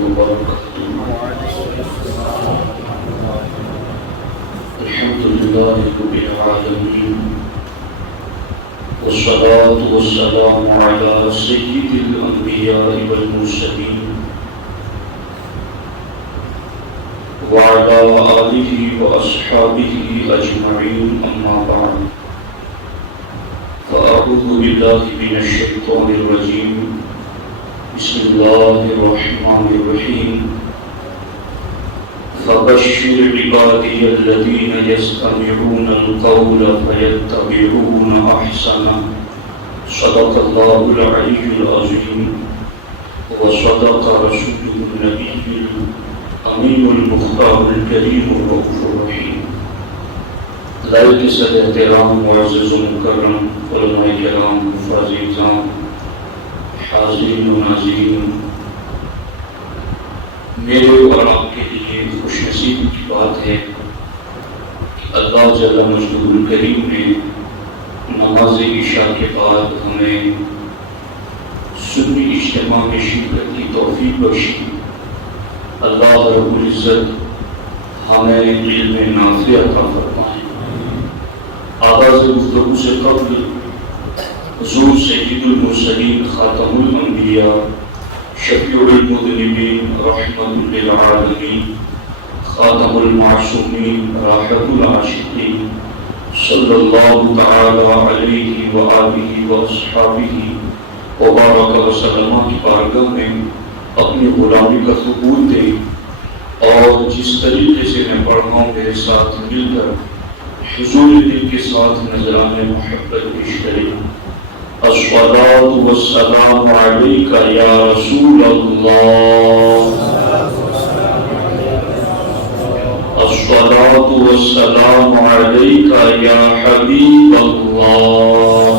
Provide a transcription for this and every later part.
وبركاته. الحمد لله رب العالمين، والصلاة والسلام على سيد الأنبياء والمرسلين وعلى آله وأصحابه أجمعين، أما بعد، فأعوذ بالله من الشيطان الرجيم. بسم الله الرحمن الرحيم. فبشر عبادي الذين يستمعون القول فيتبعون أحسنه. صدق الله العلي العظيم وصدق رسوله النبي الأمين المختار الكريم الرؤوف الرحيم. لائق صدر احترام معزز و مکرم علماء کرام، حفاظ اعظام، حاضرین و ناظرین، میرے اور آپ کے لیے خوش نصیبی کی بات ہے کہ اللہ جل مجدہ الکریم نے نماز عشاء کے بعد ہمیں سنی اجتماع میں شرکت کی توفیق بخشی. اللہ رب العزت ہمیں علم نافع عطا فرمائے. آغاز گفتگو سے قبل حضور سید المرسلین، خاتم الانبیاء، شفیع المذنبین، رحمت للعالمین، خاتم المعصومین، راحت العاشقین، صلی اللہ تعالی علیہ وآلہ واصحابہ وبارک وسلم کی بارگاہ میں اپنی غلامی کا ثبوت دے، اور جس طریقے سے میں پڑھا ہوں میرے ساتھ مل کر حضور دل کے ساتھ نذران محبت پیش کریں. الصلاة والسلام علیک یا رسول اللہ، الصلاة والسلام علیک یا حبیب اللہ،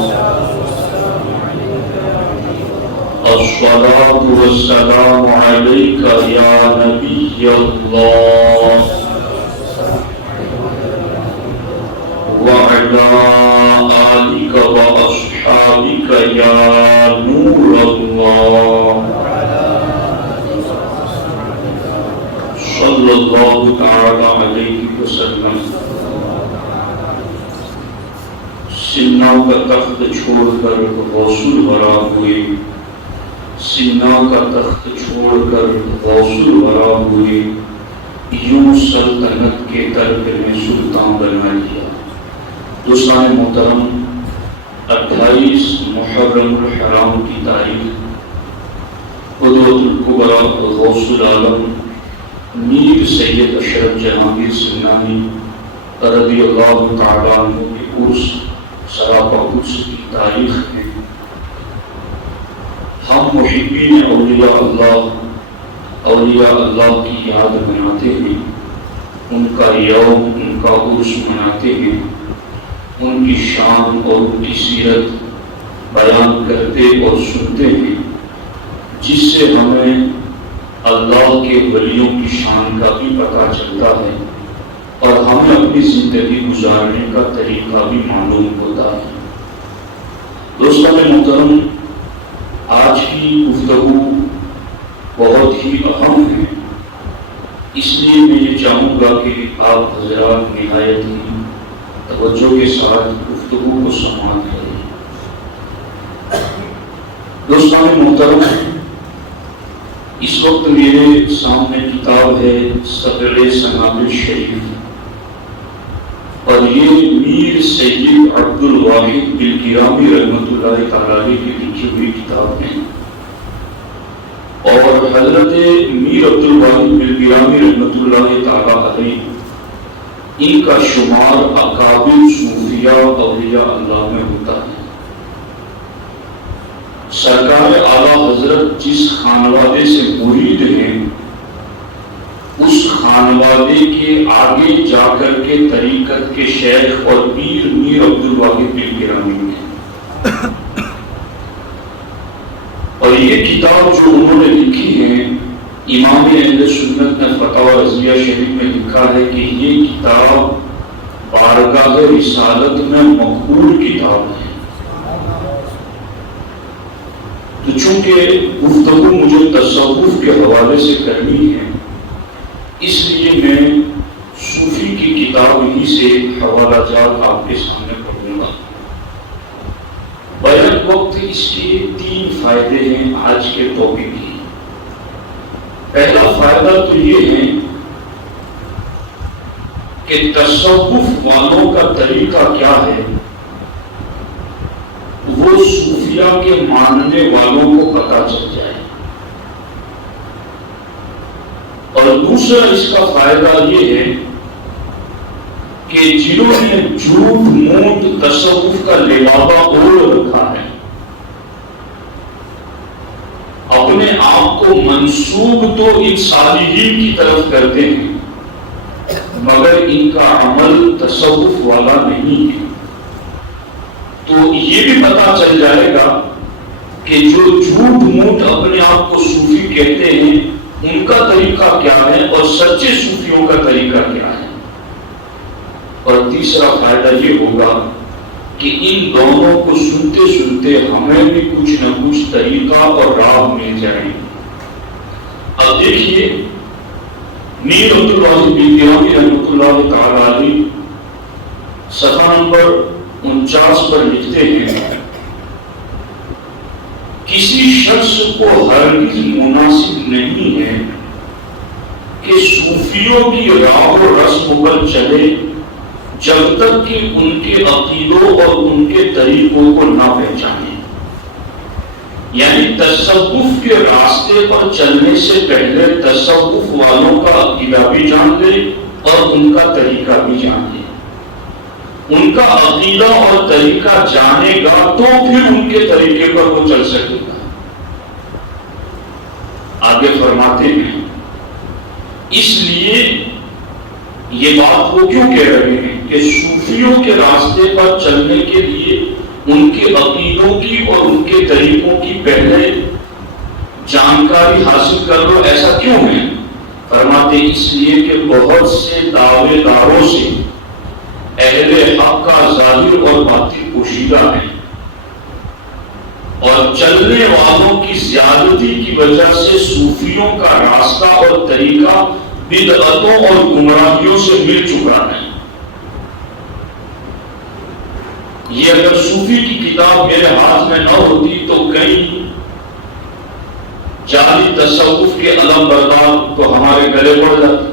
الصلاة والسلام علیک یا نبی اللہ، وعلى آلك وأصحابك يا نور الله، صلى الله تعالى عليه وسلم. سینا کا تخت چھوڑ کر غوث الورا ہوئے، سینا کا تخت چھوڑ کر غوث الورا ہوئے، یوں سلطنت کے ترک میں سلطان بنا لیا. دوستان محترم، 28 محرم الحرام کی تاریخ قدوۃ الکبریٰ غوث العالم میر سید اشرف جہانگیر سمنانی رضی اللہ تعالیٰ عنہ کے عرس سراپا قدس کی تاریخ ہے. ہم محبین اولیاء اللہ کی یاد مناتے ہیں، ان کا یوم، ان کا عرس مناتے ہیں، ان کی شان اور ان کی سیرت بیان کرتے اور سنتے ہیں، جس سے ہمیں اللہ کے ولیوں کی شان کا بھی پتہ چلتا ہے اور ہمیں اپنی زندگی گزارنے کا طریقہ بھی معلوم ہوتا ہے. دوستان محترم، آج کی گفتگو بہت ہی اہم ہے، اس لیے میں یہ چاہوں گا کہ آپ حضرات نہایت ہی توجہ کے ساتھ گفتگو کو سماعت کریں. دوستان محترم، اس وقت میرے سامنے کتاب ہے صدر سنابل شریف، اور یہ میر سید عبد الواحد بالگرامی رحمۃ اللہ تعالی کی لکھی ہوئی کتاب ہے، اور حضرت میر عبد الواحد بالگرامی رحمۃ اللہ تعالی علیہ ان کا شمار اکابر صوفیاء اولیاء اللہ میں ہوتا ہے. سرکار اعلیٰ حضرت جس خانوادے سے مرید ہیں، اس خانوادے کے آگے جا کر کے طریقت کے شیخ اور پیر میر عبد الواحد بالگرامی ہیں. اور یہ کتاب جو انہوں نے لکھی ہے، امام اہل سنت نے فتاوی رضویہ شریف میں لکھا ہے کہ یہ کتاب بارگاہ رسالت میں مقبول کتاب ہے. تو چونکہ گفتگو مجھے تصوف کے حوالے سے کرنی ہے، اس لیے میں صوفی کی کتاب ہی سے حوالہ جات آپ کے سامنے پڑھوں گا۔ بیان وقت اس کے 3 فائدے ہیں آج کے ٹاپک کی۔ پہلا فائدہ تو یہ ہے کہ تصوف والوں کا طریقہ کیا ہے وہ صوفیہ کے ماننے والوں کو پتہ چل جائے، اور دوسرا اس کا فائدہ یہ ہے کہ جنہوں نے جھوٹ موٹ تصوف کا لبادہ اوڑھ رکھا ہے، اپنے آپ کو منسوب تو ان صالحین کی طرف کرتے ہیں مگر ان کا عمل تصوف والا نہیں ہے، تو یہ بھی پتا چل جائے گا کہ جو جھوٹ موٹ اپنے آپ کو صوفی کہتے ہیں ان کا طریقہ کیا ہے اور سچے صوفیوں کا طریقہ کیا ہے۔ اور تیسرا فائدہ یہ ہوگا کہ ان دونوں کو سنتے سنتے ہمیں بھی کچھ نہ کچھ طریقہ اور راہ مل جائے۔ اب دیکھیے میر عبدالواحد بلگرامی رحمۃ اللہ تعالی علیہ صفحہ نمبر 49 پر لکھتے ہیں، کسی شخص کو ہرگز مناسب نہیں ہے کہ صوفیوں کی راہ و رسم پر چلے جب تک کہ ان کے عقیدوں اور ان کے طریقوں کو نہ پہچانے، یعنی تصوف کے راستے پر چلنے سے پہلے تصوف والوں کا عقیدہ بھی جان لے اور ان کا طریقہ بھی جان لے۔ ان کا عقیدہ اور طریقہ جانے گا تو پھر ان کے طریقے پر وہ چل سکے گا۔ آگے فرماتے ہیں اس لیے یہ بات وہ کیوں کہہ رہے ہیں کہ صوفیوں کے راستے پر چلنے کے لیے ان کے عقیدوں کی اور ان کے طریقوں کی پہلے جانکاری حاصل کر لو، ایسا کیوں ہے؟ فرماتے اس لیے کہ بہت سے دعوے داروں سے اہل حق کا ظاہر اور باطن پوشیدہ ہے، اور چلنے والوں کی زیادتی کی وجہ سے صوفیوں کا راستہ اور طریقہ بدعتوں اور گمراہیوں سے مل چکا ہے۔ یہ اگر صوفی کی کتاب میرے ہاتھ میں نہ ہوتی تو کئی جعلی تصوف کے علم بردار تو ہمارے گلے پڑ جاتے۔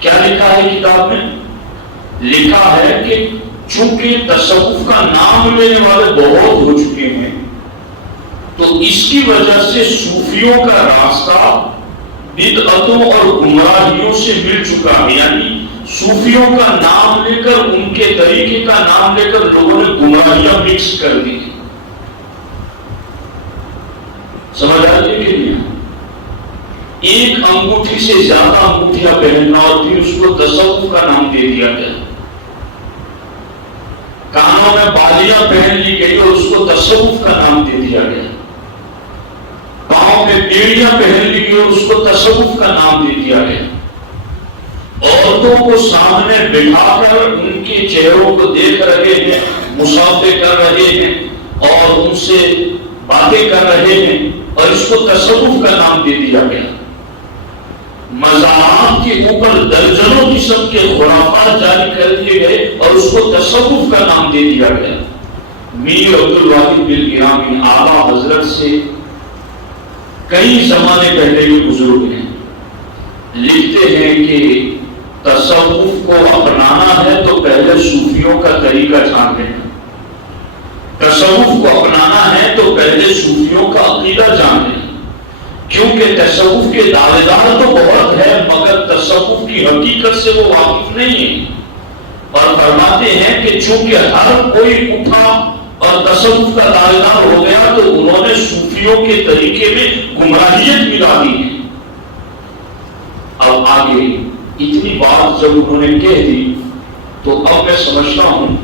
کیا لکھا ہے کتاب میں؟ لکھا ہے کہ چونکہ تصوف کا نام لینے والے بہت ہو چکے ہیں تو اس کی وجہ سے صوفیوں کا راستہ بدعتوں اور گمراہیوں سے مل چکا ہے، یعنی صوفیوں کا نام لے کر ان کے طریقے کا نام لے کر لوگوں نے گمراہیاں مکس کر دی۔ سمجھ آئیے کہ نہیں؟ ایک انگوٹھی سے زیادہ انگوٹھیاں پہننا اور پھر اس کو تصوف کا نام دے دیا گیا، کانوں میں بالیاں پہن لی گئی اور اس کو تصوف کا نام دے دیا گیا، پاؤں میں بیڑیاں پہن لی گئی اور اس کو تصوف کا نام دے دیا گیا، عورتوں کو سامنے بٹھا کر ان کے چہروں کو دیکھ رہے ہیں، مصافحے کر رہے ہیں اور ان سے باتیں کر رہے ہیں اور اس کو تصوف کا نام دے دیا گیا۔ مزارات کے اوپر درجنوں قسم کے خرافات جاری کر دیے گئے اور اس کو تصوف کا نام دے دیا گیا۔ میر عبدالواحد بلگرامی اعلیٰ حضرت سے کئی زمانے پہلے کے بزرگ ہیں، لکھتے ہیں کہ تصوف کو اپنانا ہے تو پہلے صوفیوں کا طریقہ جان لینا، تصوف کو اپنانا ہے تو پہلے صوفیوں کا عقیدہ جان لینا، کیونکہ تصوف کے دعوے دار تو بہت ہے مگر تصوف کی حقیقت سے وہ واقف نہیں ہے، اور فرماتے ہیں کہ چونکہ ہر کوئی اٹھا اور تصوف کا دعوے دار ہو گیا تو انہوں نے صوفیوں کے طریقے میں گمراہیت ملا دی ہے۔ اب آگے اتنی بات جب انہوں نے کہہ دی تو اب میں سمجھتا ہوں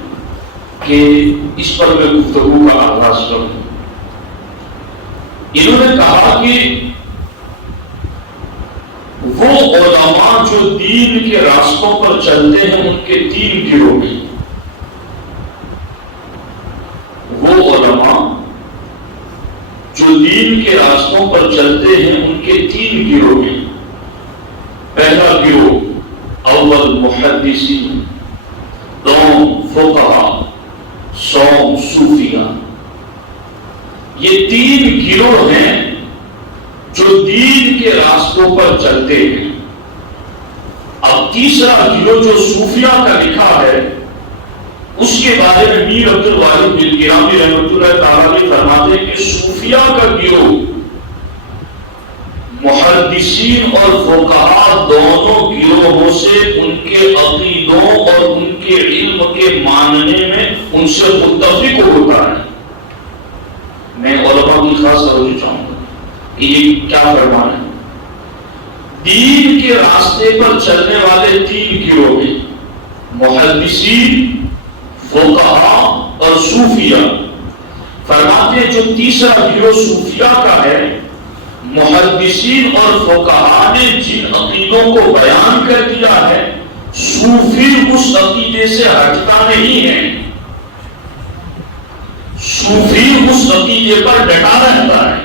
کہ اس پر میں گفتگو کا آغاز کروں۔ انہوں نے کہا کہ وہ علماء جو دین کے راستوں پر چلتے ہیں ان کے 3 گروہ ہیں۔ وہ علماء جو دین دین کے راستوں پر چلتے ہیں ان کے 3 گروہ ہیں۔ پہلا گروہ اول محدثین، دوم فقہا، سوم صوفیہ۔ یہ 3 گروہ ہیں جو دین کے راستوں پر چلتے ہیں۔ اب تیسرا گروہ جو صوفیہ کا لکھا ہے، اس کے بارے میں میر عبد الواحد بلگرامی رحمۃ اللہ تعالی فرماتے ہیں کہ صوفیہ کا گروہ محدثین اور فقہا دونوں گروہوں سے ان کے عقیدوں اور ان کے علم کے ماننے میں ان سے متفق ہوتا ہے۔ میں علماء کی خاص توجہ چاہوں گا کہ یہ کیا فرمان ہے۔ دین کے راستے پر چلنے والے 3 گروہ ہیں، محدثین، فقہا اور صوفیہ۔ فرماتے ہیں جو تیسرا گروہ صوفیہ کا ہے، محدثین اور فقہا نے جن عقیدوں کو بیان کر دیا ہے، صوفی اس عقیدے سے ہٹتا نہیں ہے، صوفی اس عقیدے پر ڈٹا رہتا ہے۔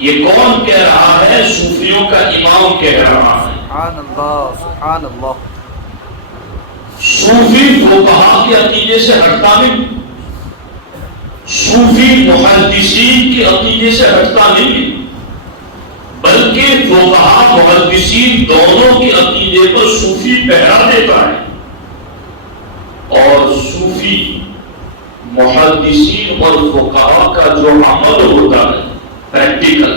یہ کون کہہ رہا ہے؟ صوفیوں کا امام کہہ رہا ہے۔ سبحان اللہ، سبحان اللہ۔ صوفی فقہا کے عقیدے سے ہٹتا نہیں، صوفی محدثین کے عقیدے سے ہٹتا نہیں، بلکہ فقہا محدثین دونوں کے عقیدے پر صوفی پہرا دیتا ہے۔ اور صوفی محدثین اور فقہا کا جو عمل ہوتا ہے پریکٹیکل،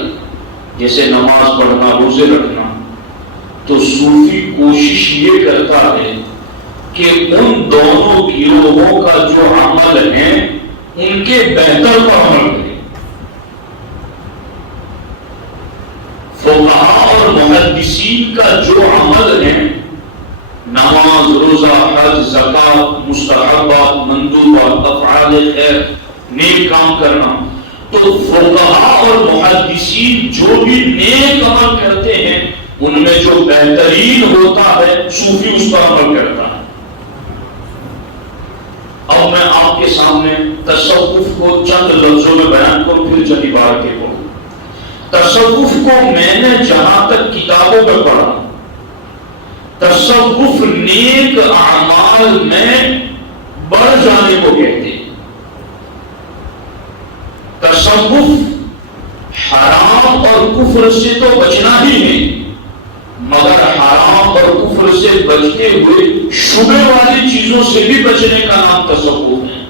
جیسے نماز پڑھنا، روزے رکھنا، تو صوفی کوشش یہ کرتا ہے کہ ان دونوں گروہوں کا جو عمل ہے ان کے بہتر پر عمل کرے۔ فقہا اور محدثین کا جو عمل ہے، نماز، روزہ، حج، زکات، مستحبات، مندوبات، افعال خیر، نیک کام کرنا، تو فقہا اور محدثین جو بھی نیک عمل کرتے ہیں ان میں جو بہترین ہوتا ہے صوفی اس پر عمل کرتا ہے۔ اب میں آپ کے سامنے تصوف کو چند لفظوں میں بیان کروں، پھر چند عبارتیں پڑھوں۔ تصوف کو میں نے جہاں تک کتابوں میں پڑھا، تصوف نیک اعمال میں بڑھ جانے کو کہتے ہیں۔ تصوف حرام اور کفر سے تو بچنا ہی ہے، مگر حرام اور کفر سے بچتے ہوئے شبہ والی چیزوں سے بھی بچنے کا نام تصوف ہے۔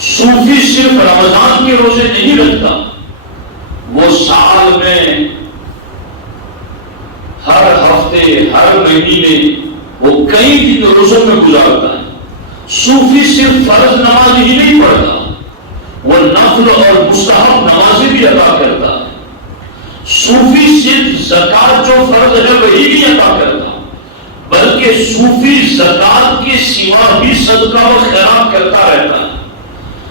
صوفی صرف رمضان کے روزے نہیں رکھتا، وہ سال میں ہر ہفتے، ہر مہینے وہ کئی دن روزوں میں گزارتا ہے۔ صوفی صرف فرض نماز ہی نہیں پڑھتا، وہ نفل اور مستحب نمازیں بھی ادا کرتا ہے۔ صوفی صرف زکات جو فرض ہے وہی نہیں ادا کرتا، بلکہ صوفی زکات کے سوا بھی صدقہ و خیرات کرتا رہتا ہے۔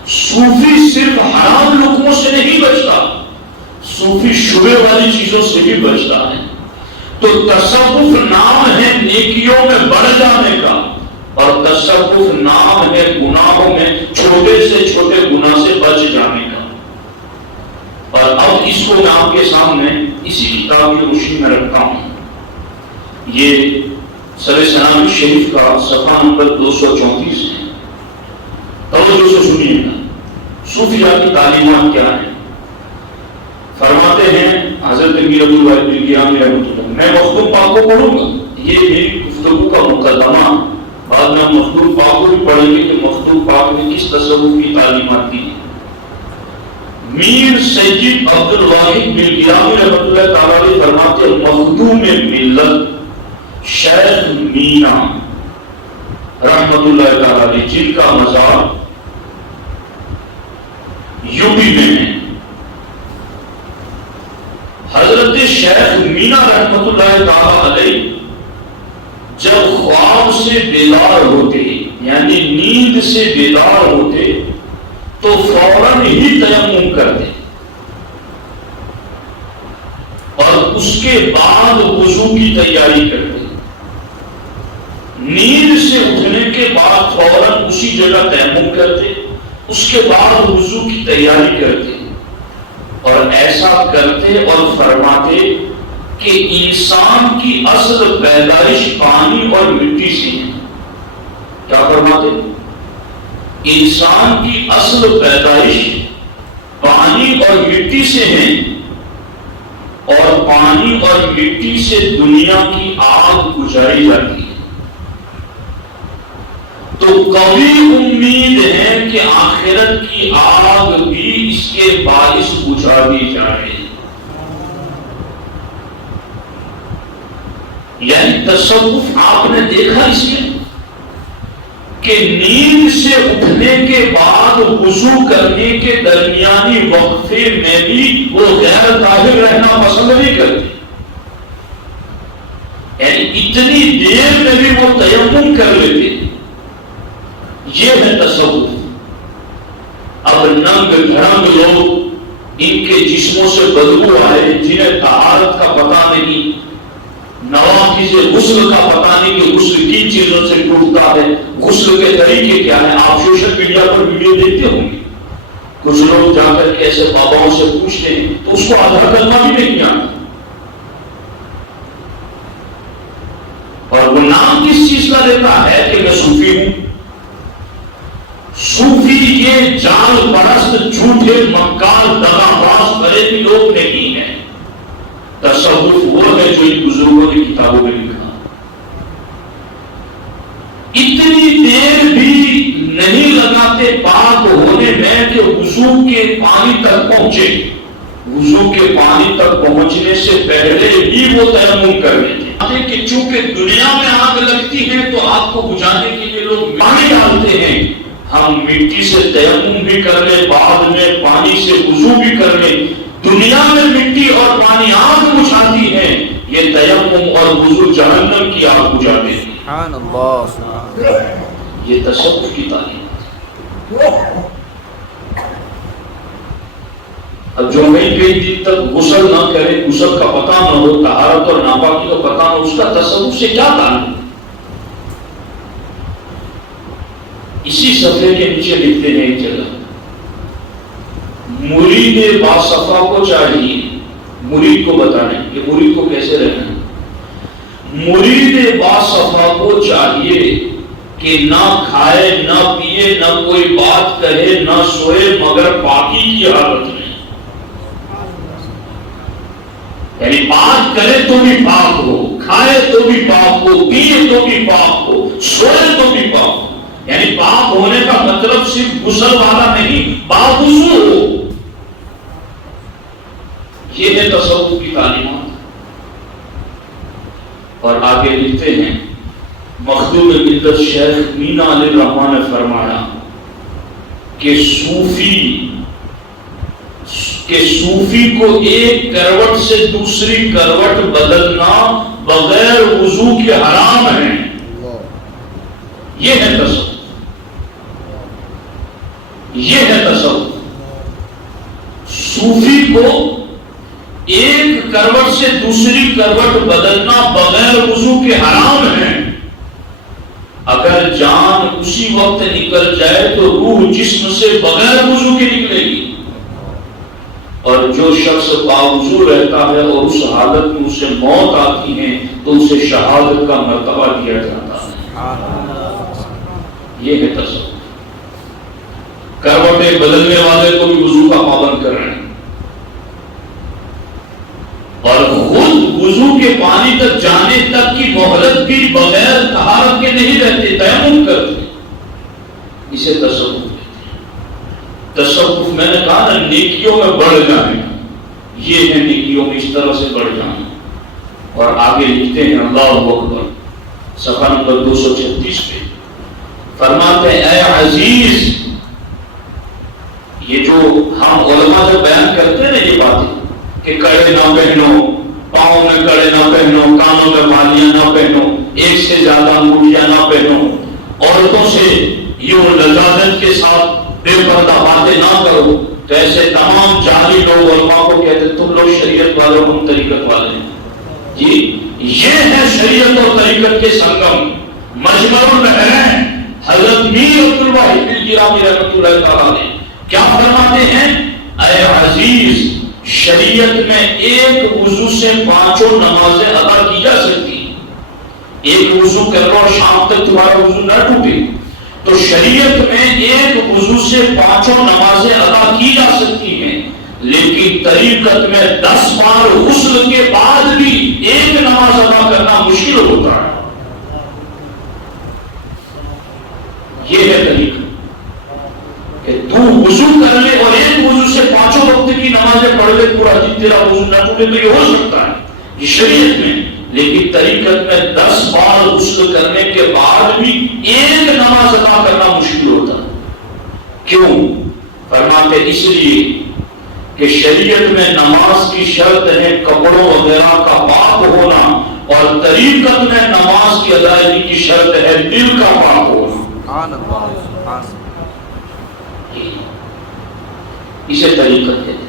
صوفی صرف حرام لقموں سے نہیں بچتا، صوفی شبہ والی چیزوں سے بھی بچتا ہے۔ تو تصوف نام ہے نیکیوں میں بڑھ جانے کا، اور تصوف نام ہے گناہوں میں چھوٹے سے چھوٹے گناہ سے بچ جانے کا۔ اور اب اس کو میں آپ کے سامنے اسی کتاب کی روشنی میں رکھتا ہوں۔ یہ سر ثناوی شریف کا صفحہ نمبر 234 ہے۔ توجہ سے سنیے گا، صوفیہ کی تعلیمات کیا ہیں۔ فرماتے ہیں حضرت میر عبد الواحد بلگرامی رحمۃ اللہ، میں مخدوم پاک کو پڑھوں گا، یہ میری گفتگو کا مقدمہ، بعد میں مخدوم پاک کو بھی پڑھیں گے کہ مخدوم پاک نے کس تصوف کی تعلیمات دی۔ میر سید عبد الواحد بلگرامی رحمۃ اللہ تعالی فرماتے ہیں مخدوم ملت شیخ مینا رحمۃ اللہ تعالی، جن کا مزار یوپی میں ہے، حضرت شیخ مینا رحمۃ اللہ تعالی علیہ جب خواب سے بیدار ہوتے، یعنی نیند سے بیدار ہوتے، تو فوراً ہی تیمم کرتے اور اس کے بعد وضو کی تیاری کرتے۔ نیند سے اٹھنے کے بعد فوراً اسی جگہ تیمم کرتے، اس کے بعد وضو کی تیاری کرتے۔ ایسا کرتے اور فرماتے کہ انسان کی اصل پیدائش پانی اور مٹی سے ہے. کیا فرماتے؟ انسان کی اصل پیدائش پانی اور مٹی سے ہے، اور پانی اور مٹی سے دنیا کی آگ بجھائی جاتی ہے. تو قوی امید ہے کہ آخرت کی آگ بھی اس کے باعث بجھا دی جائے. یعنی تصوف آپ نے دیکھا اس میں کہ نیند سے اٹھنے کے بعد وضو کرنے کے درمیانی وقفے میں بھی وہ غیر طاہر رہنا پسند نہیں کرتے. یعنی اتنی دیر میں بھی وہ تیمم کر لیتے. یہ ہے تصوف. اب ننگ دھڑنگ لوگ، ان کے جسموں سے بدبو آئے، جنہیں طہارت کا پتہ نہیں، نواقض غسل کا پتہ نہیں کہ غسل کن چیزوں سے ٹوٹتا ہے، غسل کے طریقے کیا ہے. آپ سوشل میڈیا پر ویڈیو دیکھتے ہوں گے، کچھ لوگ جا کر کے ایسے باباؤں سے پوچھتے ہیں تو اس کو آدھا کرنا بھی نہیں آتا. اور وہ نام کس چیز کا دیتا ہے کہ میں صوفی ہوں. صوفی یہ جال پرست، جھوٹے، مکار، دغاباز، فریبی لوگ نہیں ہیں. تصوف وہ ہے جو ان بزرگوں نے کتابوں میں لکھا. اتنی دیر بھی نہیں لگاتے پاک ہونے میں کہ وضو کے پانی تک پہنچے. وضو کے پانی تک پہنچنے سے پہلے ہی وہ تیمم کر لیتے کہ چونکہ دنیا میں آگ لگتی ہے تو آگ کو بجھانے کے لیے لوگ پانی ڈالتے ہیں. ہم مٹی سے تیمم بھی کر لیں، بعد میں پانی سے وضو بھی کر لیں. دنیا میں مٹی اور پانی آگ بجھاتی ہے، یہ تیمم اور وضو جہنم کی آگ بجھاتے ہیں. سبحان اللہ سبحان اللہ. یہ تصوف کی تعلیم. اب جو کئی دن تک غسل نہ کرے، غسل کا پتہ نہ ہو، طہارت اور ناپاکی کا پتہ نہ ہو، اس کا تصوف سے کیا تعلق؟ اسی صفحے کے نیچے لکھتے ہیں ایک جگہ، مرید باصفا کو چاہیے، مرید کو بتانے کہ مرید کو کیسے رہنا ہے. مرید باصفا کو چاہیے کہ نہ کھائے، نہ پیے، نہ کوئی بات کہے، نہ سوئے مگر پاکی کی حالت میں. یعنی بات کرے تو بھی پاک ہو، کھائے تو بھی پاک ہو، پیے تو بھی پاک ہو، سوئے تو بھی پاک ہو. یعنی پاک ہونے کا مطلب صرف غسل والا نہیں، باوضو ہو. یہ ہے تصوف کی تعلیمات. اور آگے لکھتے ہیں مخدوم ملت شیخ مینا علیہ الرحمن نے فرمایا کہ صوفی کو ایک کروٹ سے دوسری کروٹ بدلنا بغیر وضو کے حرام ہے. یہ ہے تصوف. یہ ہے تصوف. صوفی کو ایک کروٹ سے دوسری کروٹ بدلنا بغیر وضو کے حرام ہے. اگر جان اسی وقت نکل جائے تو روح جسم سے بغیر وضو کے نکلے گی. اور جو شخص باوضو رہتا ہے اور اس حالت میں اسے موت آتی ہے تو اسے شہادت کا مرتبہ دیا جاتا ہے. یہ ہے تصوف. کروٹیں بدلنے والے کو بھی وضو کا پابند کر رہے ہیں، اور خود وضو کے پانی تک جانے تک کی مہلت بھی بغیر طہارت کے نہیں رہتے، تیمم کرتے. اسے تصوف کہتے ہیں. تصوف میں نے کہا نا نیکیوں میں بڑھ جانے، یہ ہے نیکیوں میں اس طرح سے بڑھ جانا. اور آگے لکھتے ہیں اللہ اکبر صفحہ نمبر 236 پہ فرماتے ہیں اے عزیز، یہ جو ہم علماء جو بیان کرتے ہیں نا یہ باتیں کہ کڑے نہ پہنو، پاؤں میں کڑے نہ پہنو، کانوں میں بالیاں نہ پہنو، ایک سے زیادہ انگوٹھیاں نہ پہنو، عورتوں سے یوں لذاذت کے ساتھ بے پردہ باتیں نہ کرو، تو ایسے تمام جعلی لوگ علماء کو کہتے تم لوگ شریعت والے ہم طریقت والے ہیں. جی یہ ہے شریعت اور طریقت کے سنگم. مجمع البحرین حضرت میر عبدالواحد الجیلانی رحمۃ اللہ تعالی نے کیا فرماتے ہیں؟ اے عزیز، شریعت میں ایک وضو سے 5 نمازیں ادا کی جا سکتی ہیں. ایک وضو کر لو اور شام تک تمہارا وضو نہ ٹوٹے تو شریعت میں ایک وضو سے 5 نمازیں ادا کی جا سکتی ہیں. لیکن طریقت میں 10 بار غسل کے بعد بھی ایک نماز ادا کرنا مشکل ہوتا ہے. یہ ہے طریقہ کہ تو وضو کر لے اور ایک وضو سے 5 وقت کی نمازیں پڑھ لے پورا دن تیرا وضو نہ ٹوٹے تو یہ ہو سکتا ہے یہ شریعت میں. لیکن طریقت میں 10 بار غسل کرنے کے بعد بھی ایک نماز ادا کرنا مشکل ہوتا ہے. کیوں؟ فرماتے اس لیے کہ شریعت میں نماز کی شرط ہے کپڑوں وغیرہ کا پاک ہونا اور طریقت میں نماز کی ادائیگی کی شرط ہے دل کا پاک ہونا. اسے طریقت کہتے ہیں.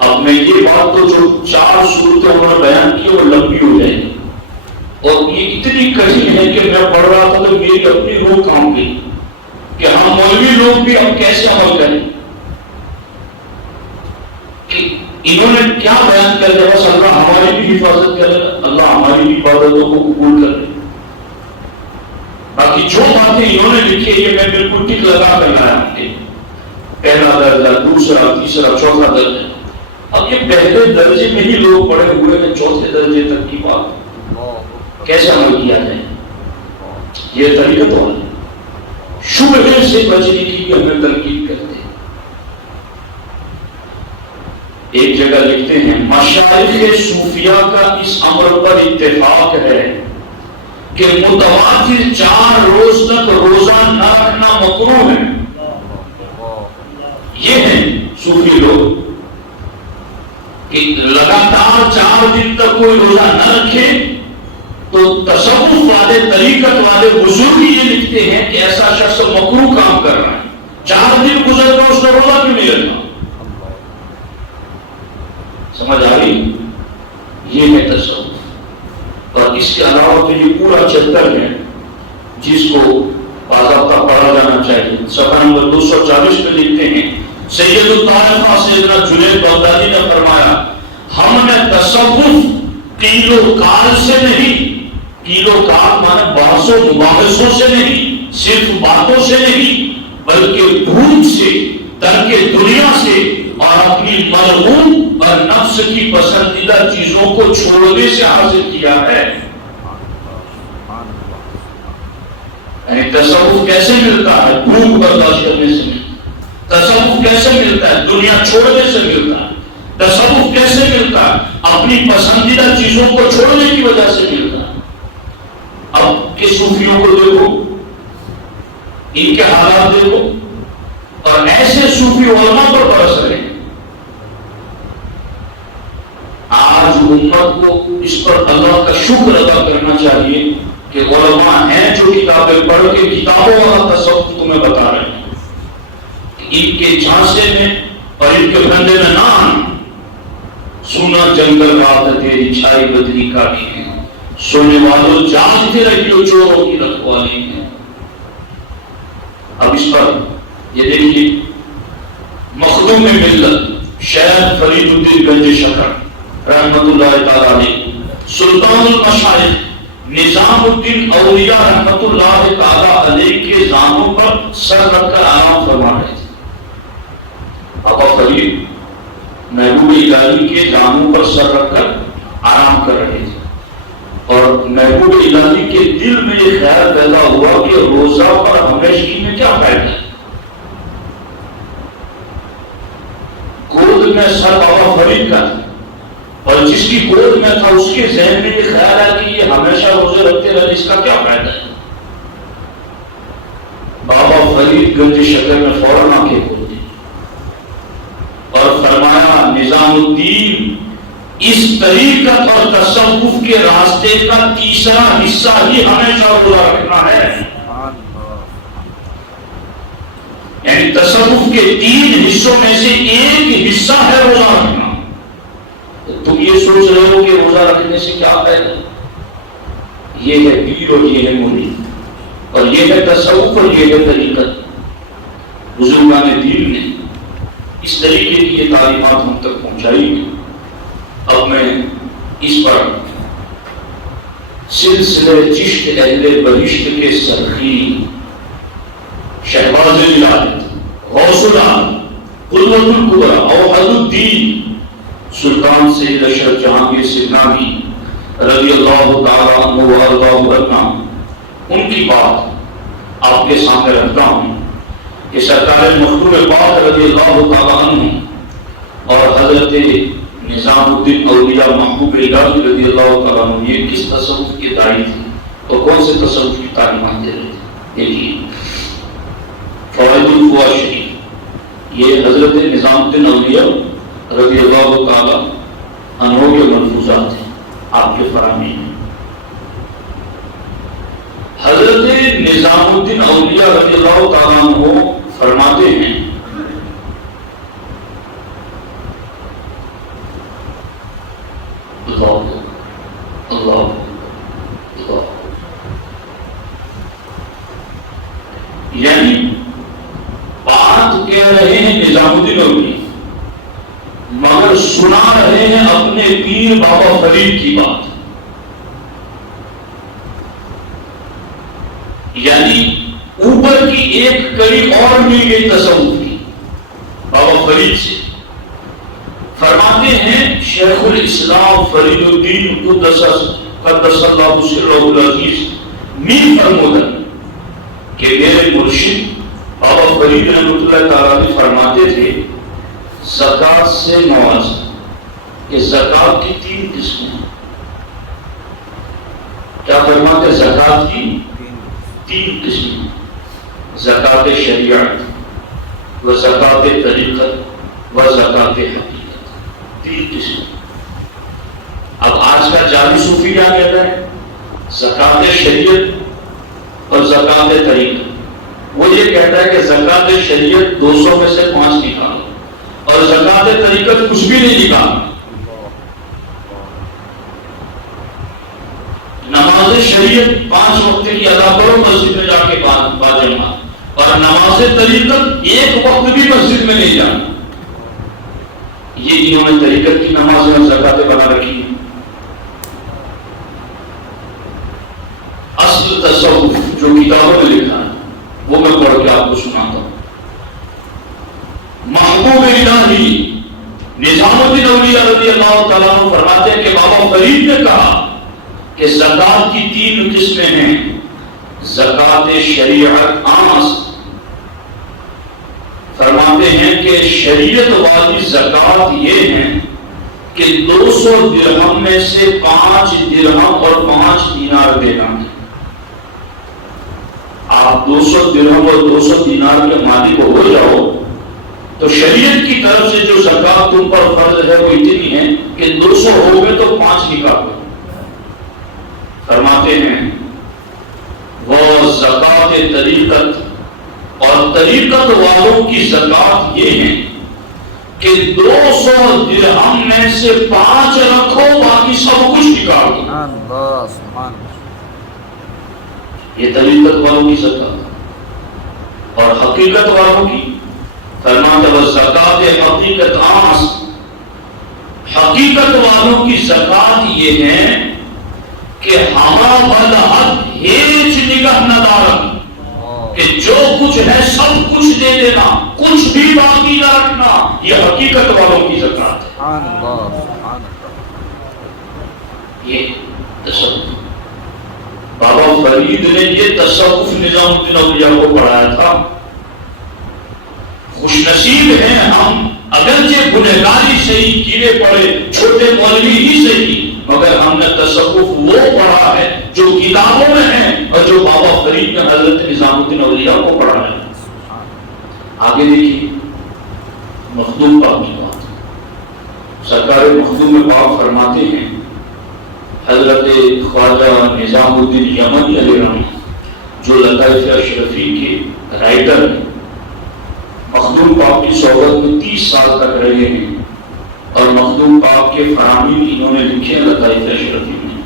اب میں یہ بات تو جو 4 صورتیں انہوں نے بیان کی وہ لمبی ہو جائے گی اور یہ اتنی کٹھن ہے کہ میں پڑھ رہا تھا تو میری اپنی روح کام گئی کہ ہم مولوی لوگ بھی اب کیسے عمل کریں کہ انہوں نے کیا بیان کر دیا. بس اللہ ہماری بھی حفاظت کرے, اللہ ہماری بھی عبادتوں کو قبول کر لے. باقی جو باتیں انہوں نے لکھی ہے یہ میں بالکل ٹک لگا کر لایا ہوں. پہلا درجہ, دوسرا, تیسرا, چوتھا درجہ. اب یہ پہلے درجے میں ہی لوگ پڑے ہوئے ہیں, چوتھے درجے تک کی بات کیسے عمل کیا جائے. یہ طریقہ تو ہے شبہے سے بچنے کی ہمیں ترکیب کرتے ہیں. ایک جگہ لکھتے ہیں مشائخ صوفیہ کا اس امر پر اتفاق ہے کہ متواتر 4 روز تک روزہ نہ رکھنا مکروہ ہے. یہ ہیں صوفی لوگ کہ لگاتار 4 دن تک کوئی روزہ نہ رکھے تو تصوف والے, طریقت والے بزرگ یہ لکھتے ہیں کہ ایسا شخص مکروہ کام کر رہا ہے. 4 دن گزر کر اس کا روزہ کیوں نہیں رکھنا. سمجھ آ رہی؟ یہ ہے تصوف. اور اس کے علاوہ تو یہ پورا چتر ہے جس کو باضابطہ پڑھا جانا چاہیے. صفحہ نمبر 240 پہ لکھتے ہیں سید الطائفہ سیدنا جنید بغدادی نے فرمایا ہم نے تصوف قیل و قال سے نہیں, قیل و قال مانے بحث و مباحثوں سے نہیں, صرف باتوں سے نہیں, بلکہ بھوک سے, ترک دنیا سے اور اپنی مرغوب اور نفس کی پسندیدہ چیزوں کو چھوڑنے سے حاصل کیا ہے. یعنی تصوف کیسے ملتا ہے؟ بھوک برداشت کرنے سے ملتا ہے. تصوف کیسے ملتا ہے؟ دنیا چھوڑنے سے ملتا ہے. تصوف کیسے ملتا ہے؟ اپنی پسندیدہ چیزوں کو چھوڑنے کی وجہ سے ملتا ہے. اب کے صوفیوں کو دیکھو, ان کے حالات دیکھو, اور ایسے صوفی علماء پر برس رہے ہیں. آج امت کو اس پر اللہ کا شکر ادا کرنا چاہیے کہ علماء ہیں جو کتابیں پڑھ کے کتابوں والا تصوف تمہیں بتا رہے ہیں. ان کے جھانسے میں اور ان کے پھندے میں نہ آنا. سونا جنگل رات ہے تیری چھائی بدری کاٹی ہے, سونے والوں جاگتے رہیو چوروں کی رکھوالی ہے. اب اس پر یہ دیکھیے مخدوم ملت شیخ فرید الدین گنج شکر رحمت اللہ تعالی علیہ, سلطان المشائخ نظام الدین اولیاء رحمت اللہ تعالی علیہ کے زانوں پر سر رکھ کر آرام فرما رہے تھے. ابا فرید محبوب الہی کے زانوں پر سر رکھ کر آرام کر رہے تھے اور محبوب الہی کے دل میں یہ خیال پیدا ہوا کہ روزہ پر ہمیشگی میں کیا فائدہ ہے. گود میں سر بابا فرید کا تھا اور جس کی گود میں تھا اس کے ذہن میں یہ خیال ہے کہ یہ ہمیشہ روزے رکھتے رہے, اس کا کیا فائدہ ہے. بابا فرید گنج شکر میں فوراً آنکھیں کھول دی اور فرمایا نظام الدین اس طریقت اور تصوف کے راستے کا تیسرا حصہ ہی ہمیشہ روزہ رکھنا ہے. یعنی تصوف کے 3 حصوں میں سے ایک حصہ ہے روزہ رکھنا. تم یہ سوچ رہے ہو کہ روزہ رکھنے سے کیا فائدہ. یہ ہے پیر اور یہ ہے مرید اور یہ ہے تصوف اور یہ ہے طریقت. بزرگان دین نے اس طریقے کی یہ تعلیمات ہم تک پہنچائی. اب میں اس پر سلسلے چشت اہل بہشت کے سرخی شہباز ولایت غوث العالم قدوۃ الکبریٰ اوحد الدین سلطان سید اشرف جہانگیر سمنانی رضی اللہ تعالیٰ عنہ وارضاہ عنہ ان کی بات آپ کے سامنے رکھتا ہوں کہ سرکار مخدوم پاک رضی اللہ تعالیٰ عنہ اور حضرت نظام الدین اولیاء محبوب الہی رضی اللہ تعالیٰ عنہ یہ کس تصوف کے داعی تھے اور کون سے تصوف کی تعلیمات دے رہے تھے. دیکھیے فوائد الفوائد شریف یہ حضرت نظام الدین اولیاء رضی اللہ تعالیٰ عنہ کے ملفوظات ہیں آپ کے فراہمی میں. حضرت نظام الدین اولیاء رضی اللہ تعالیٰ عنہ فرماتے ہیں اللہ یعنی بات کہہ رہے ہیں نظام الدین اولیاء مگر سنا رہے ہیں اپنے پیر بابا فرید کی بات. یعنی اوپر کی ایک کڑی اور مل گئی تصوف کی بابا فرید سے. فرماتے ہیں شیخ الاسلام فرید الدین قدس اللہ سرہ العزیز میر فرمودن کہ میرے مرشد بابا فرید رحمۃ اللہ تعالیٰ فرماتے تھے زکوٰۃ سے موازنہ کہ زکوٰۃ کی 3 قسمیں ہیں. کیا فرماتے زکوٰۃ کی 3 قسمیں زکوٰۃ شریعت و زکوٰۃ طریقت و زکوٰۃ حقیقت. 3 قسمیں. اب آج کا جعلی صوفی کیا کہتا ہے زکوٰۃ شریعت اور زکوٰۃ طریقت. وہ یہ کہتا ہے کہ زکوٰۃ شریعت 200 میں سے 5 نکالو اور زکوٰۃ طریقت کچھ بھی نہیں نکالو. نماز شریعت 5 وقت کی ادا کرو مسجد میں جا کے باجماعت اور نماز طریقت 1 وقت بھی مسجد میں نہیں جانا. یہ انہوں نے طریقت کی نماز میں زکوٰۃ بنا رکھی ہے. اصل تصوف جو کتابوں میں لکھا ہے وہ میں پڑھ کے آپ کو سناتا ہوں. محبوب الہی نظام الدین اولیاء رضی اللہ تعالیٰ عنہ فرماتے ہیں کہ بابا فرید نے کہا کہ زکوٰۃ کی 3 قسمیں ہیں. زکوٰۃ شریعت عام. فرماتے ہیں کہ شریعت والی زکوٰۃ یہ ہے کہ 200 درہم میں سے 5 درہم اور 5 دینار دینا ہے. آپ 200 درہم اور 200 دینار کے مالک ہو جاؤ تو شریعت کی طرف سے جو زکوٰۃ تم پر فرض ہے وہ اتنی ہے کہ 200 ہو گئے تو 5 نکالو. فرماتے ہیں وہ زکوٰۃ طریقت اور طریقت والوں کی زکوٰۃ یہ ہے کہ 200 درہم میں سے 5 رکھو باقی سب کچھ نکالو. یہ طریقت والوں کی زکوٰۃ. اور حقیقت والوں کی فرماتے ہیں زکوٰۃ حقیقت عام. حقیقت والوں کی زکوٰۃ یہ ہے کہ ہما بلحد ہیچ نگہ نہ دارن کہ جو کچھ ہے سب کچھ دے دینا کچھ بھی باقی نہ رکھنا. یہ حقیقت والوں کی زکوٰۃ ہے. یہ تصوف بابا فرید نے یہ تصوف نظام الدین اولیاء کو پڑھایا تھا. خوش نصیب ہیں ہم اگرچہ گنہگاری سے ہی کیڑے پڑے چھوٹے مولوی ہی سے ہی مگر ہم نے تصوف وہ پڑھا ہے جو کتابوں میں ہے اور جو بابا فرید نے حضرت نظام الدین اولیاء کو پڑھا ہے. آگے دیکھیے مخدوم پاک کی بات. سرکار مخدوم پاک فرماتے ہیں حضرت خواجہ نظام الدین یمنی علیہ رحمۃ جو لطائف اشرفی کے رائٹر ہیں مخدوم پاک کی صحبت میں 30 سال تک رہے ہیں اور مخدوم پاک کے فرامین انہوں نے لکھے ہیں لطائف اشرفی میں.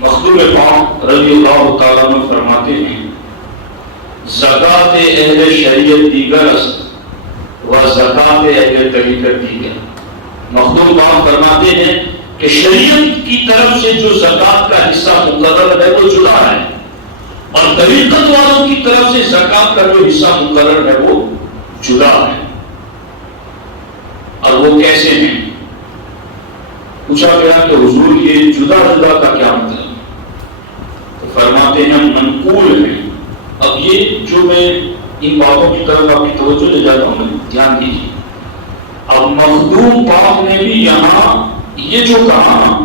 مخدوم پاک رضی اللہ تعالیٰ عنہ فرماتے ہیں زکوٰۃ اہل شریعت دیگر است وزکات اہل طریقت دیگر۔ مخدوم باپ فرماتے ہیں کہ شریعت کی طرف سے جو زکات کا حصہ مقرر ہے وہ جدا ہے، اور طریقت والوں کی طرف سے زکات کا جو حصہ مقرر ہے وہ جدا ہے۔ اور وہ کیسے ہیں؟ پوچھا گیا کہ حضور یہ جدا جدا کا کیا مطلب؟ تو فرماتے ہیں منقول ہیں۔ اب یہ جو میں ان باتوں کی طرف آپ کی توجہ لے جاتا ہوں، دھیان دیجیے۔ اب مخدوم پاک نے بھی یہاں یہ جو کہا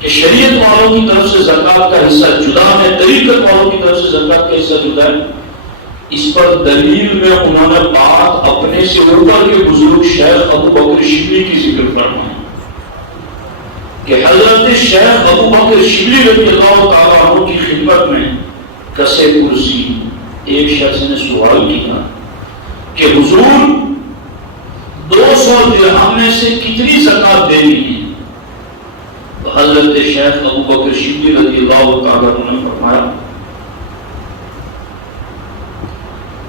کہ شریعت والوں کی طرف سے زکات کا حصہ جدا ہے، طریقت والوں کی طرف سے زکات کا حصہ جدا ہے، اس پر دلیل میں انہوں نے بات اپنے سے اوپر کے بزرگ شیخ ابو بکر شبلی کی ذکر فرمائی کہ حضرت شیخ ابو بکر شبلی رضی اللہ تعالیٰ عنہ کی خدمت میں کسے کرسی ایک شخص نے سوال کیا کہ حضور 200 درہم میں سے کتنی زکات دینی ہے؟ تو حضرت شیخ ابو بکر شبلی رضی اللہ تعالیٰ عنہ نے فرمایا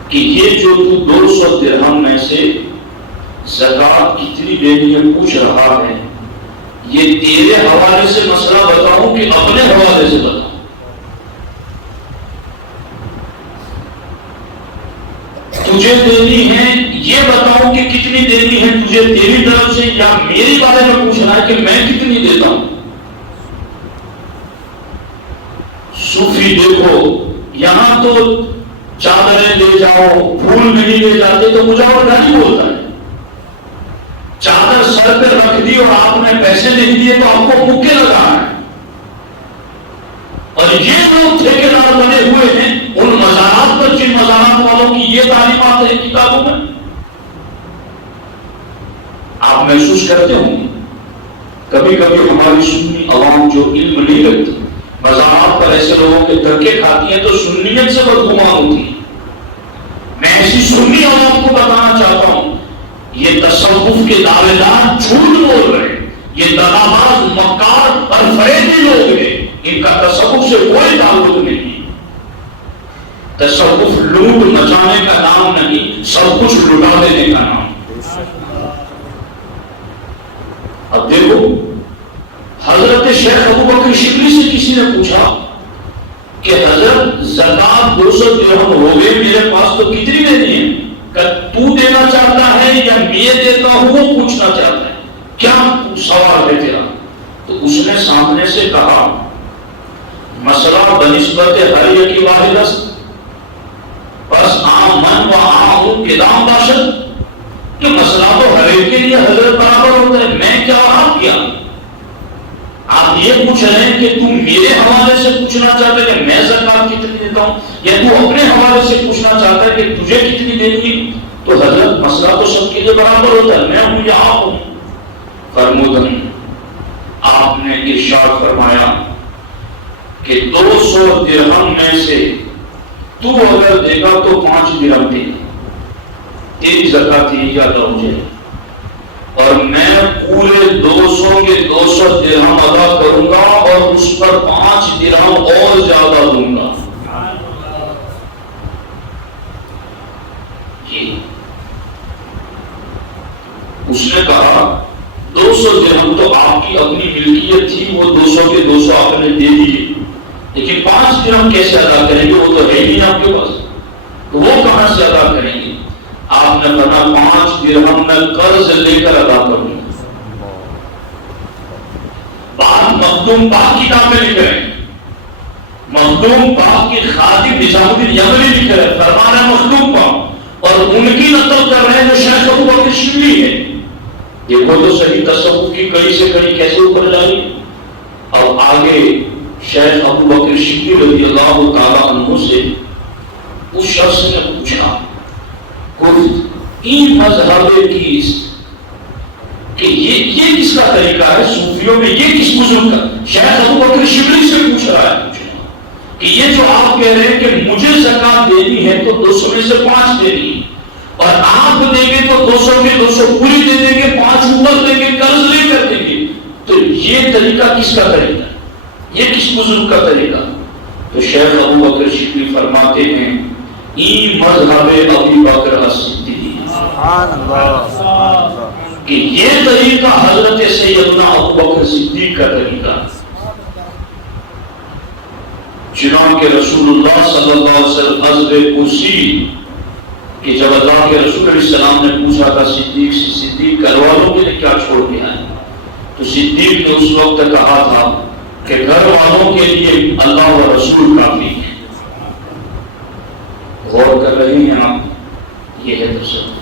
کہ یہ جو تو 200 درہم میں سے زکات کتنی دینی ہے پوچھ رہا ہے، یہ تیرے حوالے سے مسئلہ بتاؤں کہ اپنے حوالے سے بتاؤں؟ تجھے دینی ہے یہ بتاؤں کہ کتنی دینی ہے تجھے تیری طرف سے، یا میری بارے میں پوچھنا ہے کہ میں کتنی دیتا ہوں؟ صوفی دیکھو یہاں تو چادریں لے جاؤ پھول نہیں لے جاتے تو مجاور نہیں بولتا ہے، چادر سر پہ رکھ دی اور آپ نے پیسے نہیں دیے تو آپ کو مکے لگانا ہے۔ اور یہ لوگ ٹھیکیدار بنے ہوئے ہیں ان مزارات پر جن مزارات والوں کی یہ تعلیمات ہے کتابوں میں۔ آپ محسوس کرتے ہوں گے کبھی کبھی ہماری سنی عوام جو علم نہیں رکھتی مزارات پر ایسے لوگوں کے دھکے کھاتی ہیں تو سنیت سے بدگمان ہوتی ہے۔ میں ایسی سنی عوام کو بتانا چاہتا ہوں یہ تصوف کے دعوے دار جھوٹ بول رہے ہیں، یہ دغاباز مکار اور فریبی لوگ ہیں، ان کا تصوف سے کوئی تعلق نہیں۔ تصوف لوٹ مچانے کا نام نہیں، سب کچھ لٹا دینے کا نام۔ اب دیکھو حضرت شیخ ابو بکر شبلی سے کسی نے پوچھا کہ حضرت زکات 200 درہم ہو گئے میرے پاس تو کتنی دینی ہے؟ کہ تو دینا چاہتا ہے یا میں دیتا ہوں وہ پوچھنا چاہتا ہے، کیا سوال ہے تیرا؟ تو اس نے سامنے سے کہا مسئلہ بنسبت حریہ کی واحد است بس عام من و عام قدام باشد، کہ مسئلہ تو ہر ایک کے لیے حضرت برابر ہوتا ہے، میں کیا آپ کیا؟ آپ یہ پوچھ رہے ہیں کہ تم میرے حوالے سے پوچھنا چاہتے ہیں کہ میں زکات کتنی دیتا ہوں، یا تو اپنے حوالے سے پوچھنا چاہتا ہے کہ تجھے کتنی دینی؟ تو حضرت مسئلہ تو سب کے لیے برابر ہوتا ہے، میں ہوں یا آپ ہوں۔ فرمودن آپ نے ارشاد فرمایا کہ 200 درہم میں سے تو اگر دے گا تو 5 درہم دے، تیری زکات یہ زیادہ ہو جائے، اور میں پورے 200 کے 200 درہم ادا کروں گا اور اس پر 5 درہم اور زیادہ دوں گا۔ اس نے کہا 200 درہم تو آپ کی اپنی ملکیت تھی، وہ 200 کے 200 آپ نے دے دیے، لیکن 5 درہم کیسے ادا کریں گے؟ وہ تو ہے نہیں آپ کے پاس، تو وہ کہاں سے ادا کریں گے؟ آپ نے کہا 5 درہم میں قرض لے کر ادا کروں گا۔ بات مخدوم پاک کی نام میں لکھ رہے ہیں، مخدوم پاک کی خادم نظام الدین یمنی لکھ رہے ہیں، فرمان ہے مخدوم پاک، اور ان کی نقل کر رہے ہیں جو شیخ ابو بکر شبلی ہے۔ دیکھو تو صحیح تصوف کی کڑی سے کڑی کیسے اوپر جائے۔ اب آگے شیخ ابو بکر شبلی رضی اللہ تعالیٰ عنہ سے اس شخص نے پوچھا این مذہب کیست، کہ یہ کس کا طریقہ ہے صوفیوں میں، یہ کس بزرگ کا؟ شیخ ابو بکر شبلی سے پوچھ رہا ہے کہ یہ جو آپ کہہ رہے ہیں کہ مجھے زکات دینی ہے تو 200 میں سے 5 دینی ہے، اور آپ دیں گے تو 200 میں 200 پوری دے دیں گے، 5 اوپر دیں گے، قرض لے کر دیں گے، تو یہ طریقہ کس کا طریقہ ہے؟ یہ کس بزرگ کا طریقہ؟ تو شیخ ابو بکر شبلی فرماتے ہیں ای مذہب ابی بکر الصدیق، سبحان اللہ سبحان اللہ. کہ یہ طریقہ حضرت سیدنا ابوبکر صدیق کا طریقہ. چنانکہ رسول اللہ صلی اللہ علیہ وسلم حضرت کرسی کہ جب اللہ کے رسول علیہ السلام نے پوچھا تھا صدیق سے، صدیق گھر والوں کے لیے کیا چھوڑ کے آئے، تو صدیق نے اس وقت کہا تھا کہ گھر والوں کے لیے اللہ و رسول کافی ہے. غور کر رہے ہیں آپ، یہ ہے تصوف.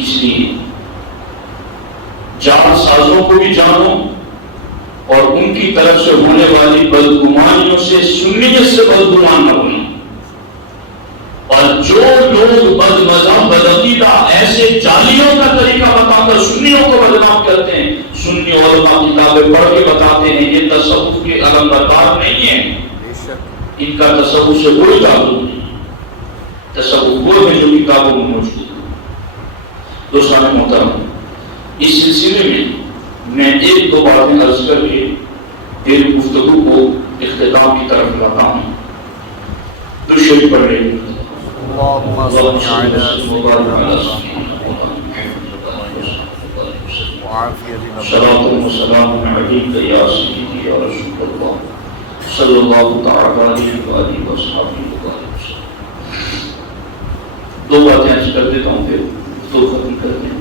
اس لیے جان سازوں کو بھی جانو اور ان کی طرف سے ہونے والی بدگمانیوں سے سنیت سے بدگمان نہ بنو. اور جو لوگ بد مذہب بدعقیدہ ایسے جعلیوں کا طریقہ بتا کر سنیوں کو بدنام کرتے ہیں، سنی علماء کتابیں پڑھ کے بتاتے ہیں یہ تصوف کے علمبردار نہیں ہیں، ان کا تصوف سے کوئی تعلق نہیں. تصوف وہ ہے جو کتابوں میں موجود ہے. دوستان محترم، اس سلسلے میں ایک دو باتیں عرض کر کے میری گفتگو کو اختتام کی طرف لاتا ہوں. درود پڑھ رہے ہیں. اللهم صل على سيدنا صلاة وسلام عليك يا سيدي يا رسول الله صلى الله تعالى عليه وآله وصحبه وسلم. دو باتیں عرض کر دیتا ہوں پھر تو ختم کرتے ہیں.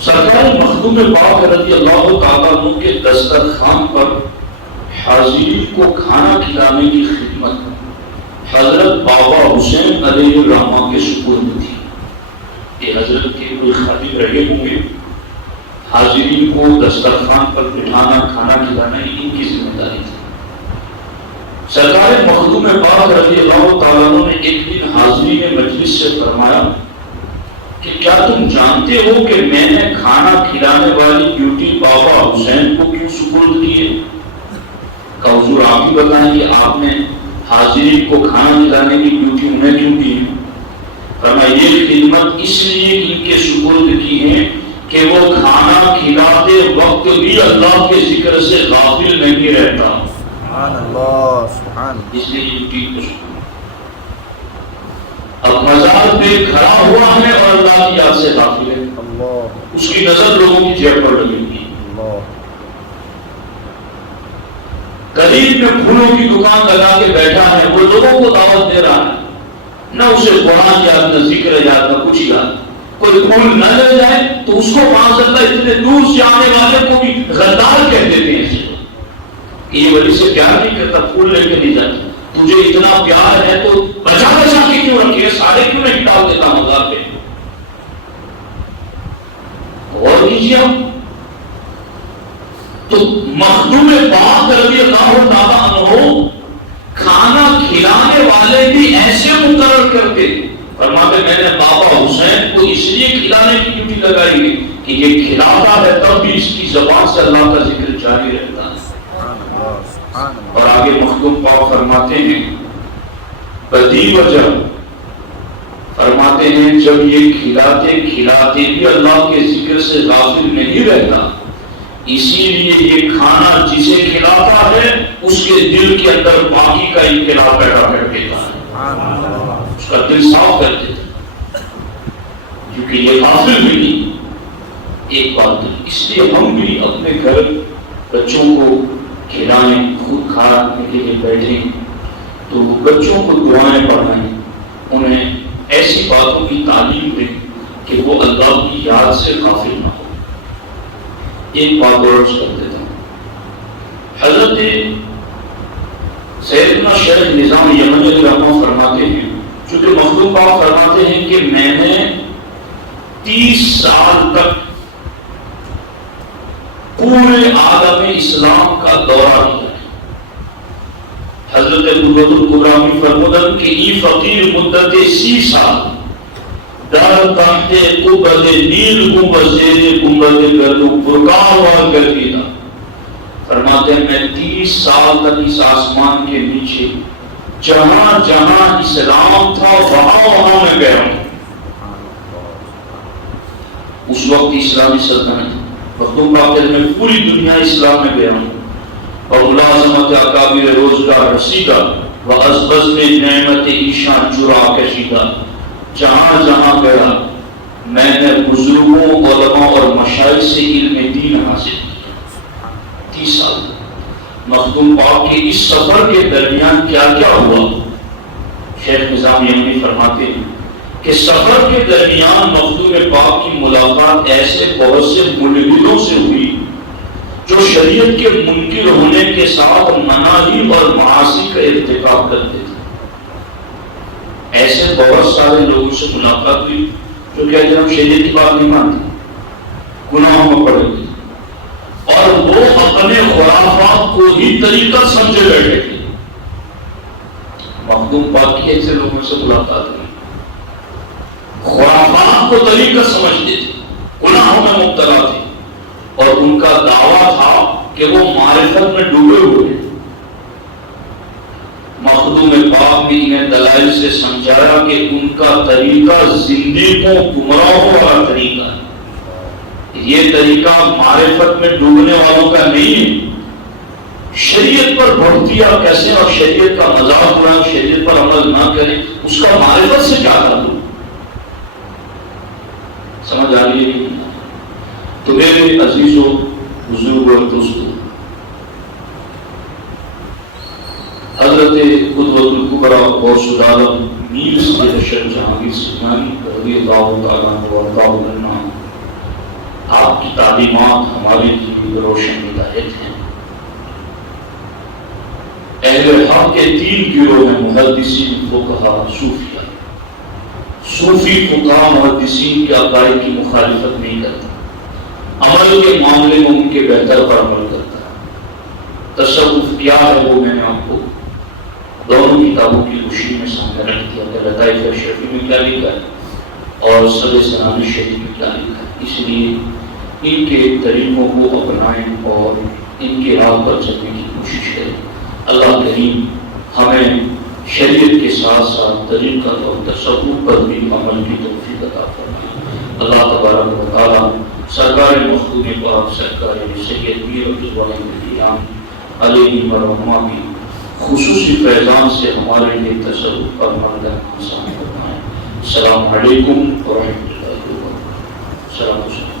سرکار مخدوم پاک رضی اللہ تعالیٰ عنہ کے دسترخوان پر حاضرین کو کھانا کھلانے کی خدمت حضرت بابا حسین علیہ الرحمہ کے سپرد تھی. یہ حضرت کے کوئی خادم رہے ہوں گے، حاضرین کو دسترخوان پر بٹھانا کھانا کھلانا ان کی ذمہ داری تھی. سرکار مخدوم پاک رضی اللہ تعالیٰ عنہ نے ایک دن حاضرین مجلس سے فرمایا کہ کیا تم جانتے ہو کہ میں نے کھانا کھلانے والی ڈیوٹی بابا حسین کو کیوں سپرد کی ہے؟ کہ حضور آپ ہی بتائیں کہ آپ نے حاضرین کو کھانا کھلانے کی ڈیوٹی انہیں کیوں دی ہے؟ فرمایا یہ خدمت اس لیے ان کے سپرد کی ہے کہ وہ کھانا کھلاتے وقت بھی اللہ کے ذکر سے غافل نہیں رہتا. سبحان اللہ سبحان. اس لیے یہ ڈیوٹی کو سپرد. اب مزار پہ کھڑا ہوا ہے اور اللہ کی یاد سے غافل ہے، اللہ اس کی نظر لوگوں کی جیب پر لگی ہوئی. اللہ. قریب میں پھولوں کی دکان لگا کے بیٹھا ہے، وہ لوگوں کو دعوت دے رہا ہے، نہ اسے قرآن یاد نہ ذکر یاد نہ کچھ یاد. کوئی پھول نہ لے جائے تو اس کو معاذ اللہ اتنے دور سے آنے والے کو بھی غدار کہہ دیتے ہیں. یہ ولی سے پیار نہیں کرتا، پھول لے کے نہیں جاتا. تجھے اتنا پیار ہے تو بچا بچا کے کیوں رکھے، سارے کیوں نہیں ڈال دیتا مزار پہ. اور کیجیے ہم تو مخدوم پاک رضی اللہ تعالیٰ عنہ کھانا کھلانے والے بھی ایسے مقرر کرتے. فرماتے میں نے بابا حسین کو اس لیے کھلانے کی ڈیوٹی لگائی ہے کہ یہ کھلاتا ہے تب بھی اس کی زبان سے اللہ کا ذکر جاری رہتا ہے. اور آگے مخدوم پاک فرماتے ہیں بدی وجہ، فرماتے ہیں جب یہ کھلاتے کھلاتے بھی اللہ کے ذکر سے غافل نہیں رہتا، اسی لیے یہ کھانا جسے کھلاتا ہے اس کے دل کے اندر باقی کا انقلاب پیدا کر دیتا ہے، اس کا دل صاف کر دیتا ہے، کیونکہ یہ غافل بھی نہیں. ایک بات ہے، اس لیے ہم بھی اپنے گھر بچوں کو کھلائیں، خود کھانے کے لیے بیٹھیں تو بچوں کو دعائیں پڑھائیں، انہیں ایسی باتوں کی تعلیم دیں کہ وہ اللہ کی یاد سے غافل نہ ہو. ایک بات اور کر دیتا ہوں، حضرت سیدنا شیخ نظام یمنی علیہ الرحمہ فرماتے ہیں، چونکہ مخدوم پاک فرماتے ہیں کہ میں نے 30 سال تک پورے عالم اسلام کا دورہ کیا. حضرت قرۃ الکبریٰ میں فرمودن کہ ای فقیر مدت 30 سال در تحت قبض نیل گنبد زیر گنبد گردو پرکار ہوا کرتی تھا. فرماتے ہیں میں 30 سال تک اس آسمان کے نیچے جہاں جہاں اسلام تھا وہاں میں گیا ہوں. اس وقت اسلامی سلطنت مخدوم پاک میں پوری دنیا اسلام میں گیا ہوں اور ملازمت اکابر روزگار رسیدہ و از بزم نعمت ایشان چرا کشیدہ. جہاں جہاں گیا میں نے بزرگوں علماء اور مشائخ سے علم دین حاصل کیا۔ 30 سال مخدوم پاک کے اس سفر کے درمیان کیا کیا ہوا؟ شیخ نظام یمنی فرماتے ہیں کہ سفر کے درمیان مخدوم پاک کی ملاقات ایسے بہت سے ملحدوں سے ہوئی جو شریعت کے منکر ہونے کے ساتھ مناہی اور معاصی کا ارتکاب کرتے تھے۔ ایسے بہت سارے لوگوں سے ملاقات ہوئی جو کہتے ہیں ہم شریعت کی بات نہیں مانتے، گناہوں میں پڑے ہوئے، اور وہ اپنے خرافات کو ہی طریقہ سمجھے بیٹھے تھے۔ مخدوم پاک کی ایسے لوگوں سے ملاقات ہوئی، خرافات کو طریقہ سمجھتے تھے، گناہوں میں مبتلا تھے، اور ان کا دعویٰ تھا کہ وہ معرفت میں ڈوبے ہوئے ہیں۔ مخدوم پاک نے انہیں دلائل سے سمجھایا کہ ان کا طریقہ زندگیوں گمراہوں والا طریقہ ہے، یہ طریقہ معرفت میں ڈوبنے والوں کا نہیں ہے۔ شریعت پر بڑھتیا کیسے اور شریعت کا مذاق اڑائیں، شریعت پر عمل نہ کریں، اس کا معرفت سے کیا تعلق؟ سمجھ آ رہی ہے؟ تو میرے عزیزوں، بزرگوں اور دوستوں، حضرت قدوۃ الکبریٰ اور سدالم میر سید اشرف جہانگیر سیمانی رضی اللہ تعالیٰ عنہ وارضاہ عنہ، آپ کی تعلیمات ہمارے لیے روشن ہدایت ہیں۔ اہل حق کے 3 گروہ ہیں، محدثین، فقہا، صوفیہ۔ صوفی فقہا محدثین کے عقائد کی مخالفت نہیں کرتا، عمل کے معاملے میں ان کے بہتر پر عمل کرتا ہے۔ تصوف کیا ہے وہ میں نے آپ کو دونوں کتابوں کی روشنی میں سامنے رکھ دیا کہ لطائف اشرفی میں کیا لکھا ہے اور صدر سنانی شریف میں کیا لکھا ہے۔ اس لیے ان کے طریقوں کو اپنائیں اور ان کے راہ پر چلنے کی کوشش کریں۔ اللہ کریم ہمیں شریعت کے ساتھ ساتھ طریقت اور تصوف پر بھی عمل کی توفیق عطا فرمائے۔ اللہ تبارک و تعالیٰ سرکار مخدوم پاک سرکار سید میر الجوان علیہ مرحومہ کی خصوصی فیضان سے ہمارے لیے تصوف پر عمل کرنا آسان فرمائے۔ السلام علیکم ورحمۃ اللہ وبرکاتہ۔